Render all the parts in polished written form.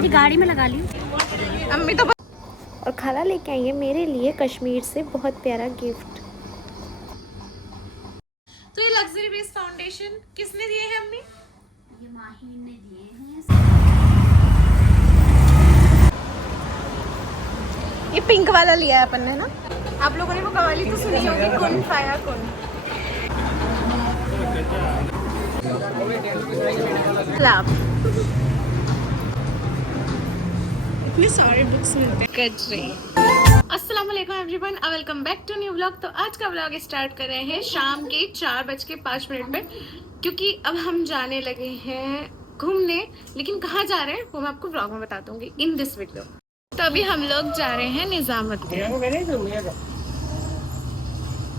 तेरी गाड़ी में लगा ली अम्मी तो। और खाला लेके आई है मेरे लिए कश्मीर से बहुत प्यारा गिफ्ट। तो ये लग्जरी बेस्ड फाउंडेशन किसने दिए हैं अम्मी? ये माही ने दिए हैं। ये पिंक वाला लिया है अपन ने ना। आप लोगों ने वो कवाली तो सुनी होगी, कुन फाया कुन। इतने सारे बुक्स मिलते हैं। कचरे। अस्सलाम वालेकुम everyone, welcome back to new vlog. तो आज का व्लॉग स्टार्ट कर रहे हैं शाम के 4:05 में, क्योंकि अब हम जाने लगे हैं घूमने। लेकिन कहाँ जा रहे हैं वो मैं आपको व्लॉग में बता दूंगी इन दिस वीडियो। तो अभी हम लोग जा रहे हैं निजामुद्दीन।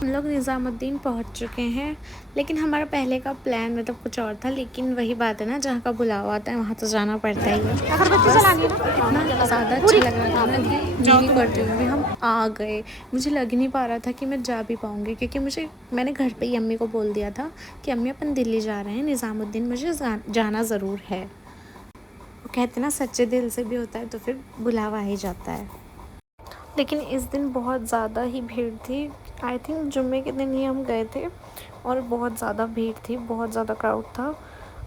हम लोग निज़ामुद्दीन पहुंच चुके हैं, लेकिन हमारा पहले का प्लान मतलब कुछ और था। लेकिन वही बात है ना, जहाँ का बुलावा आता है वहाँ तो जाना पड़ता ही है। इतना ज़्यादा अच्छा लग रहा था, मैं नहीं करती हूँ। हम आ गए, मुझे लग नहीं पा रहा था कि मैं जा भी पाऊँगी, क्योंकि मैंने घर पे ही अम्मी को बोल दिया था कि अम्मी अपन दिल्ली जा रहे हैं, निज़ामुद्दीन मुझे जाना ज़रूर है। कहते ना सच्चे दिल से भी होता है तो फिर बुलावा ही जाता है। लेकिन इस दिन बहुत ज़्यादा ही भीड़ थी। आई थिंक जुम्मे के दिन ही हम गए थे और बहुत ज़्यादा भीड़ थी, बहुत ज़्यादा क्राउड था।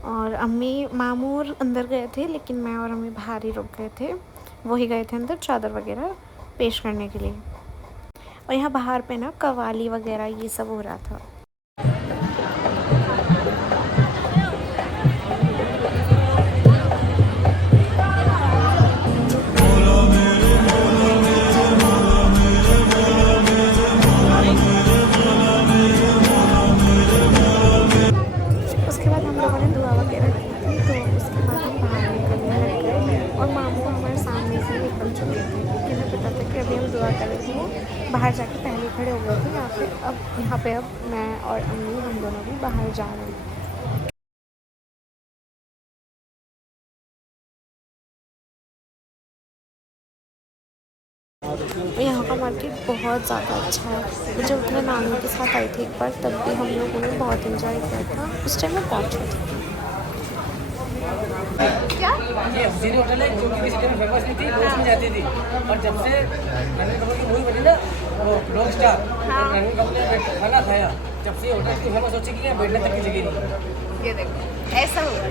और अम्मी मामूर अंदर गए थे, लेकिन मैं और अम्मी बाहर ही रुक गए थे। वही गए थे अंदर चादर वगैरह पेश करने के लिए। और यहाँ बाहर पे ना कवाली वगैरह ये सब हो रहा था। उसके बाद हम लोगों ने दुआ वगैरह की थी, तो उसके बाद हम बाहर निकलने लग गए। और मामू हमारे सामने से निकल चुके थे, क्योंकि हमें पता था कि अभी हम दुआ कर रहे थे। वो बाहर जाके पहले खड़े हो गए थे। यहाँ पे अब मैं और अम्मी हम दोनों भी बाहर जा रहे हैं। यहाँ का मार्केट बहुत ज़्यादा अच्छा है। मुझे अपने नानू के साथ आई थी एक बार, तब भी हम लोगों ने बहुत इंजॉय किया था। उस टाइम मैं बहुत छोटी थी। क्या? ये हसीनी होटल है जो किसी टाइम फेमस नहीं थी, लोग नहीं जाती थी। और जब से रणवीर कपूर की मूवी बनी ना, वो रॉक स्टार, रणवीर कपूर ने खाना खाया, जब से होटल की फेमस हो चुकी है, बैठने तक की जगह नहीं। ये देखो ऐसा होगा।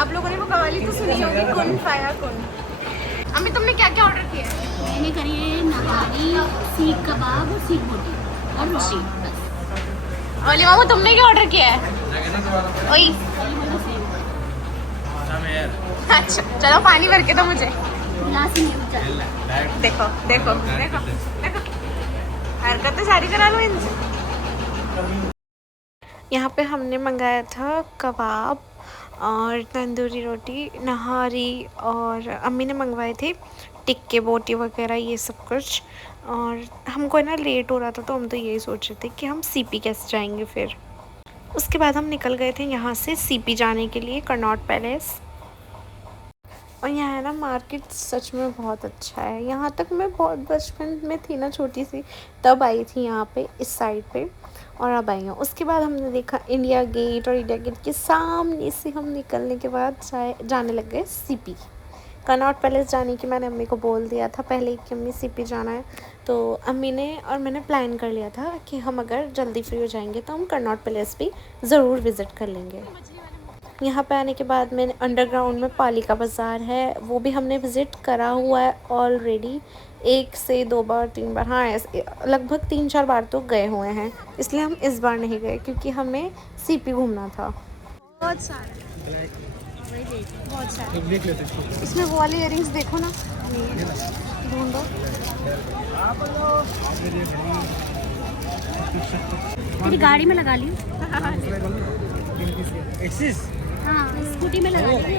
आप लोगों ने वो कवाली तो सुनी होगी, कुन फाया कुन। अम्मी तुमने क्या क्या ऑर्डर किया है? मैंने करी है नहारी, सीख कबाब और सीख बोटी और रोटी बस। ओली मामू तुमने क्या ऑर्डर किया है? ओई अच्छा चलो पानी भर के दो मुझे। गिलास ही नहीं बचा। देखो देखो देखो देखो, हरकतें सारी करा लो इनसे। यहाँ पे हमने मंगाया था कबाब और तंदूरी रोटी, नहारी, और अम्मी ने मंगवाए थे टिक्के बोटी वगैरह ये सब कुछ। और हमको ना लेट हो रहा था, तो हम तो यही सोच रहे थे कि हम सीपी कैसे जाएंगे। फिर उसके बाद हम निकल गए थे यहाँ से सीपी जाने के लिए, कनॉट पैलेस। और यहाँ है ना मार्केट सच में बहुत अच्छा है। यहाँ तक मैं बहुत बचपन में थी ना, छोटी सी, तब आई थी यहाँ पे इस साइड पे, और अब आई हूँ। उसके बाद हमने देखा इंडिया गेट, और इंडिया गेट के सामने से हम निकलने के बाद जाने लग गए सीपी। कनॉट पैलेस जाने की मैंने अम्मी को बोल दिया था पहले कि अम्मी सीपी जाना है। तो अम्मी ने और मैंने प्लान कर लिया था कि हम अगर जल्दी फ्री हो जाएंगे तो हम कनॉट पैलेस भी ज़रूर विज़िट कर लेंगे। यहाँ पे आने के बाद मैंने अंडरग्राउंड में पालिका बाज़ार है, वो भी हमने विज़िट करा हुआ है ऑलरेडी 1 से 2 बार 3 बार, हाँ ऐसे लगभग 3-4 बार तो गए हुए हैं। इसलिए हम इस बार नहीं गए, क्योंकि हमें सीपी घूमना था। बहुत सारे बहुत सारे। इसमें वो वाले इयरिंग्स देखो ना, ढूंढो। तेरी गाड़ी में लगा ली। हाँ, स्कूटी में लगा ली।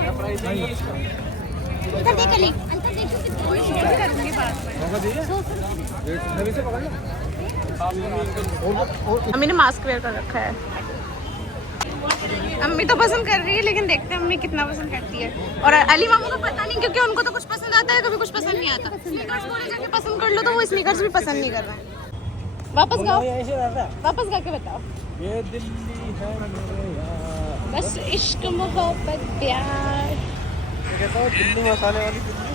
इधर देख ले, अंदर देखो कितना करूंगी बात में। अम्मी ने मास्क वेयर कर रखा है। अम्मी तो पसंद कर रही है, लेकिन देखते हैं अम्मी कितना पसंद करती है। और अली मामू को पता नहीं, क्योंकि उनको तो कुछ पसंद आता है, कभी कुछ पसंद नहीं आता। स्नीकर्स बोले जाके पसंद कर लो, तो वो स्नीकर्स भी पसंद नहीं कर रहा है। वापस गाओ, वापस गा के बताओ। ये दिल्ली है मेरे यार। बस इश्क मोहब्बत प्यार। कहता हूँ दिल्ली मसाले वाली दिल्ली।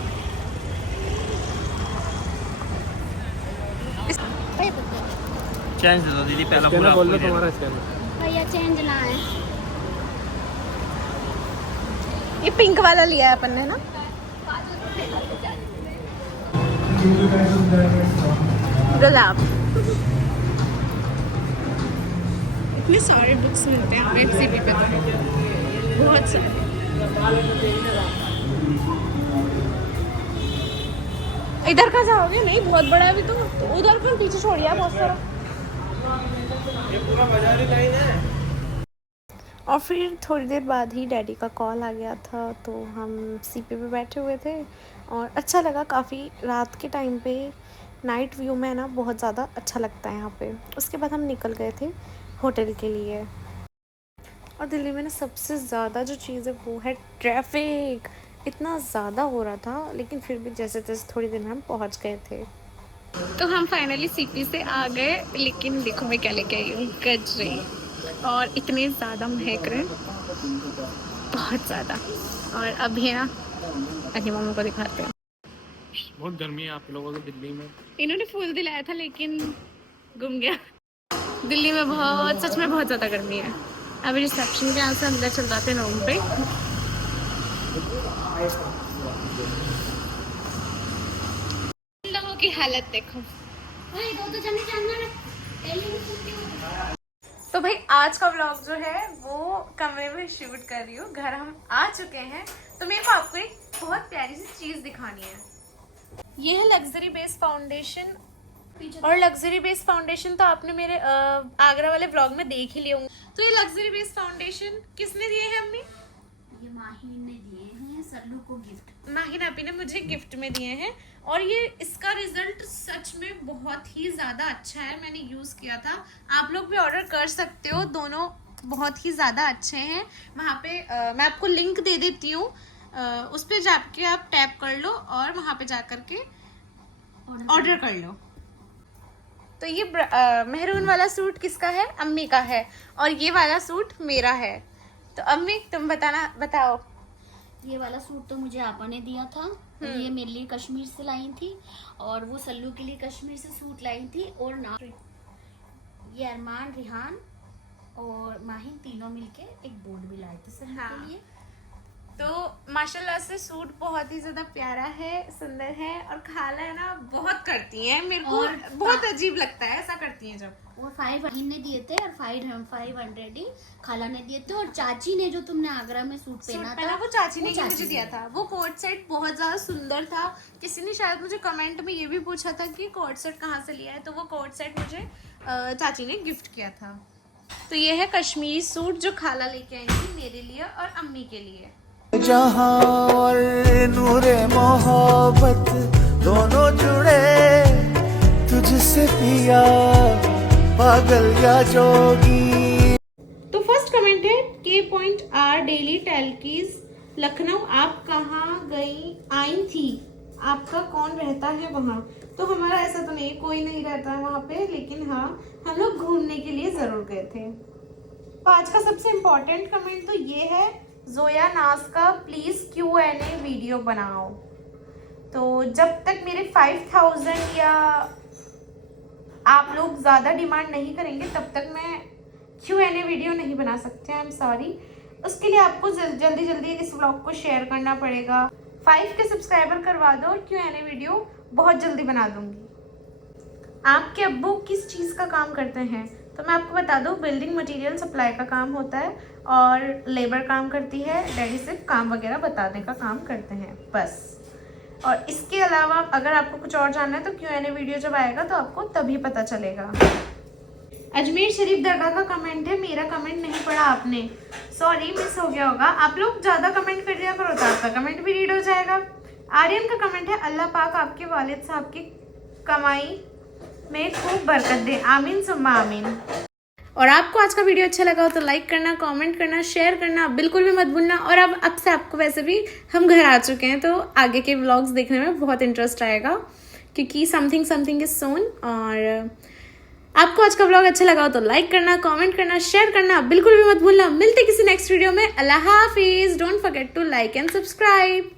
चेंज दे दो दीदी, पहला स्कैनर पूरा बोल लो आपको ही दे तुम्हारा दो। स्कैनर। भैया चेंज ना है। ये पिंक वाला लिया है अपन ने ना। गुलाब। इतने सारे बुक्स मिलते हैं हमें सीपी पे, तो बहुत सारे। इधर का जाओगे? नहीं, बहुत बड़ा है अभी तो उधर पर पीछे छोड़िए बहुत सारा। ये पूरा बाजारी लाइन है। और फिर थोड़ी देर बाद ही डैडी का कॉल आ गया था, तो हम सीपी पे बैठे हुए थे और अच्छा लगा काफ़ी। रात के टाइम पे नाइट व्यू में ना बहुत ज़्यादा अच्छा लगता है यहाँ पे। उसके बाद हम निकल गए थे होटल के लिए। और दिल्ली में ना सबसे ज़्यादा जो चीज़ है वो है ट्रैफिक। इतना ज़्यादा हो रहा था, लेकिन फिर भी जैसे तैसे थोड़ी देर में हम पहुँच गए थे। तो हम फाइनली सीपी से आ गए, लेकिन देखो मैं क्या लेके आई हूँ, गजरे। और इतने ज़्यादा महक रहे हैं, बहुत ज़्यादा। और अभी ना अभी मामा को दिखाते हैं। बहुत गर्मी है आप लोगों को दिल्ली में। इन्होंने फूल दिलाया था लेकिन गुम गया। दिल्ली में बहुत, सच में बहुत ज़्यादा गर्मी है। अभी रिसेप्शन के यहाँ से अंदर चल जाते हैं रूम पे। इन लोगों की हालत देखो। भाई दो तो चलने जानना ना। तो भाई आज का व्लॉग जो है वो कमरे में शूट कर रही हूँ। घर हम आ चुके हैं, तो मेरे को आपको एक बहुत प्यारी सी चीज़ दिखानी है। ये है लग्जरी बेस फाउंडेशन। और लग्जरी बेस फाउंडेशन तो आपने मेरे आगरा वाले व्लॉग में देख ही लिए होंगे। तो ये लग्जरी बेस फाउंडेशन किसने दिए हैं अम्मी? ये माही ने दिए हैं सल्लू को गिफ्ट। माहिन आपी ने मुझे गिफ्ट में दिए हैं। और ये इसका रिजल्ट सच में बहुत ही ज़्यादा अच्छा है। मैंने यूज़ किया था, आप लोग भी ऑर्डर कर सकते हो। दोनों बहुत ही ज़्यादा अच्छे हैं। वहाँ पे मैं आपको लिंक दे देती हूँ, उस पर जाके आप टैप कर लो और वहाँ पे जा कर के ऑर्डर कर लो। तो ये मेहरून वाला सूट किसका है? अम्मी का है। और ये वाला सूट मेरा है। तो अम्मी तुम बताओ। ये वाला सूट तो मुझे आपा ने दिया था। ये मेरे लिए कश्मीर से लाई थी, और वो सल्लू के लिए कश्मीर से सूट लाई थी। और ना ये अरमान, रिहान और माहिन तीनों मिलके एक बोर्ड भी लाए थे सल्लू के लिए। तो माशाल्लाह से सूट बहुत ही ज्यादा प्यारा है, सुंदर है। और खाला है ना बहुत करती हैं, मेरे को बहुत अजीब लगता है ऐसा करती हैं जब। वो 5 माहिन ने दिए थे और 500 ही खाला ने दिए थे। और चाची ने जो तुमने आगरा में सूट पहना था वो चाची ने मुझे दिया था। वो कोट सेट बहुत ज्यादा सुंदर था। किसी ने शायद मुझे कमेंट में ये भी पूछा था कि कोट सेट कहाँ से लिया है, तो वो कोट सेट मुझे चाची ने गिफ्ट किया था। तो ये है कश्मीरी सूट जो खाला लेके आई थी मेरे लिए और अम्मी के लिए। जहां और नूरे मोहब्बत दोनों जुड़े तुझसे पिया पागल या जोगी। तो फर्स्ट कमेंट है K.R डेली टेलकीज लखनऊ, आप कहाँ गई आई थी, आपका कौन रहता है वहाँ? तो हमारा ऐसा तो नहीं, कोई नहीं रहता है वहाँ पे, लेकिन हाँ हम लोग घूमने के लिए जरूर गए थे। तो आज का सबसे इम्पोर्टेंट कमेंट तो ये है जोया नाज का, प्लीज़ Q&A वीडियो बनाओ। तो जब तक मेरे 5000 या आप लोग ज़्यादा डिमांड नहीं करेंगे तब तक मैं Q&A वीडियो नहीं बना सकते। I am sorry. उसके लिए आपको जल्दी इस व्लॉग को शेयर करना पड़ेगा। 5 के सब्सक्राइबर करवा दो, Q&A वीडियो बहुत जल्दी बना दूंगी। आपके अब्बू किस चीज़ का काम करते हैं? तो मैं आपको बता दूं, बिल्डिंग मटेरियल सप्लाई का काम होता है और लेबर काम करती है। डैडी सिर्फ काम वगैरह बताने का काम करते हैं बस। और इसके अलावा अगर आपको कुछ और जानना है तो Q&A वीडियो जब आएगा तो आपको तभी पता चलेगा। अजमेर शरीफ दरगाह का कमेंट है, मेरा कमेंट नहीं पढ़ा आपने, सॉरी मिस हो गया होगा। आप लोग ज़्यादा कमेंट कर दिया करो तो आपका कमेंट भी रीड हो जाएगा। आर्यन का कमेंट है, अल्लाह पाक आपके वालिद साहब की कमाई में खूब बरकत दे, आमीन सुम्मा आमीन। और आपको आज का वीडियो अच्छा लगा हो तो लाइक करना, कमेंट करना, शेयर करना बिल्कुल भी मत भूलना। और अब से आपको वैसे भी हम घर आ चुके हैं तो आगे के व्लॉग्स देखने में बहुत इंटरेस्ट आएगा, क्योंकि समथिंग इज सोन। और आपको आज का व्लॉग अच्छा लगा हो तो लाइक करना, कमेंट करना, शेयर करना बिल्कुल भी मत भूलना। मिलते किसी नेक्स्ट नेक्स्ट वीडियो में। अल्लाह हाफिज। Don't forget to like and subscribe.